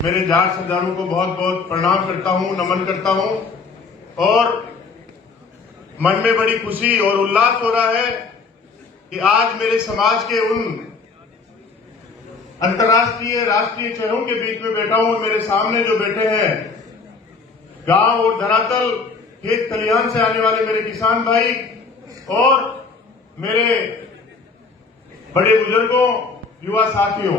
मेरे जाट श्रद्धालुओं को बहुत बहुत प्रणाम करता हूं, नमन करता हूं और मन में बड़ी खुशी और उल्लास हो रहा है कि आज मेरे समाज के उन अंतर्राष्ट्रीय राष्ट्रीय चेहरों के बीच में बैठा हूं और मेरे सामने जो बैठे हैं गांव और धरातल खेत खलिहान से आने वाले मेरे किसान भाई और मेरे बड़े बुजुर्गों, युवा साथियों,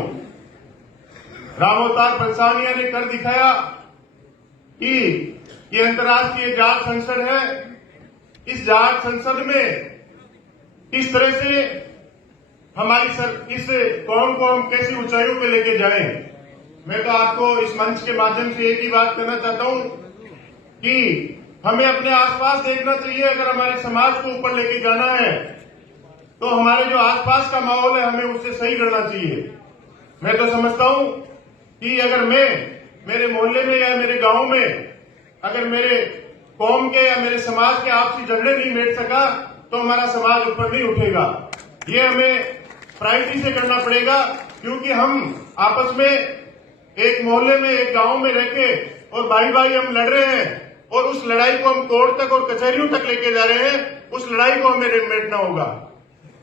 राम अवतार परेशानियां ने कर दिखाया कि ये अंतर्राष्ट्रीय जाट संसद है। इस जाट संसद में किस तरह से हमारी इस कौम को हम कैसी ऊंचाइयों पे लेके जाएं। मैं तो आपको इस मंच के माध्यम से एक ही बात कहना चाहता हूं कि हमें अपने आसपास देखना चाहिए। अगर हमारे समाज को ऊपर लेके जाना है तो हमारे जो आसपास का माहौल है हमें उससे सही करना चाहिए। मैं तो समझता हूं कि अगर मैं मेरे मोहल्ले में या मेरे गांव में अगर मेरे कौम के या मेरे समाज के आपसी झगड़े नहीं मिट सका तो हमारा समाज ऊपर नहीं उठेगा। ये हमें प्रायोरिटी से करना पड़ेगा, क्योंकि हम आपस में एक मोहल्ले में एक गांव में रह के और भाई भाई हम लड़ रहे हैं और उस लड़ाई को हम कोर्ट तक और कचहरियों तक लेके जा रहे हैं। उस लड़ाई को हमें मिटना होगा,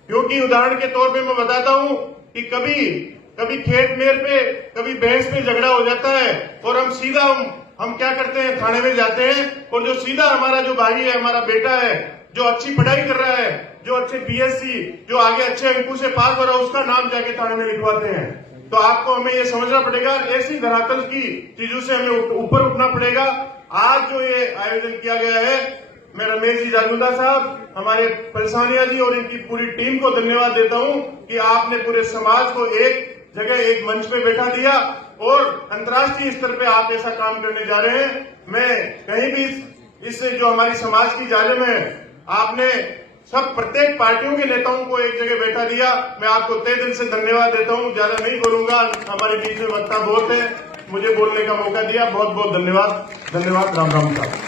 क्योंकि उदाहरण के तौर पे मैं बताता हूं कि कभी खेत मेर पे, कभी भैंस पे झगड़ा हो जाता है और हम सीधा हम क्या करते हैं, थाने में जाते हैं और जो सीधा हमारा जो भाई है, हमारा बेटा है, जो अच्छी पढ़ाई कर रहा है, जो अच्छे बीएससी, जो आगे अच्छे अंकों से पास हो रहा है, उसका नाम जाके थाने में लिखवाते हैं। तो आपको हमें ये समझना पड़ेगा, ऐसी धरातल की चीजों से हमें ऊपर उठना पड़ेगा। आज जो ये आयोजन किया गया है, मैं रमेश जी जागुंदा साहब, हमारे परेशानियां जी और इनकी पूरी टीम को धन्यवाद देता हूं कि आपने पूरे समाज को एक जगह, एक मंच पे बैठा दिया और अंतर्राष्ट्रीय स्तर पे आप ऐसा काम करने जा रहे हैं। मैं कहीं भी इससे जो हमारी समाज की जालिम है, आपने सब प्रत्येक पार्टियों के नेताओं को एक जगह बैठा दिया। मैं आपको तहे दिल से धन्यवाद देता हूं। ज्यादा नहीं बोलूंगा, हमारे बीच में वक्ता बहुत है, मुझे बोलने का मौका दिया। बहुत बहुत धन्यवाद। धन्यवाद। राम राम साहब।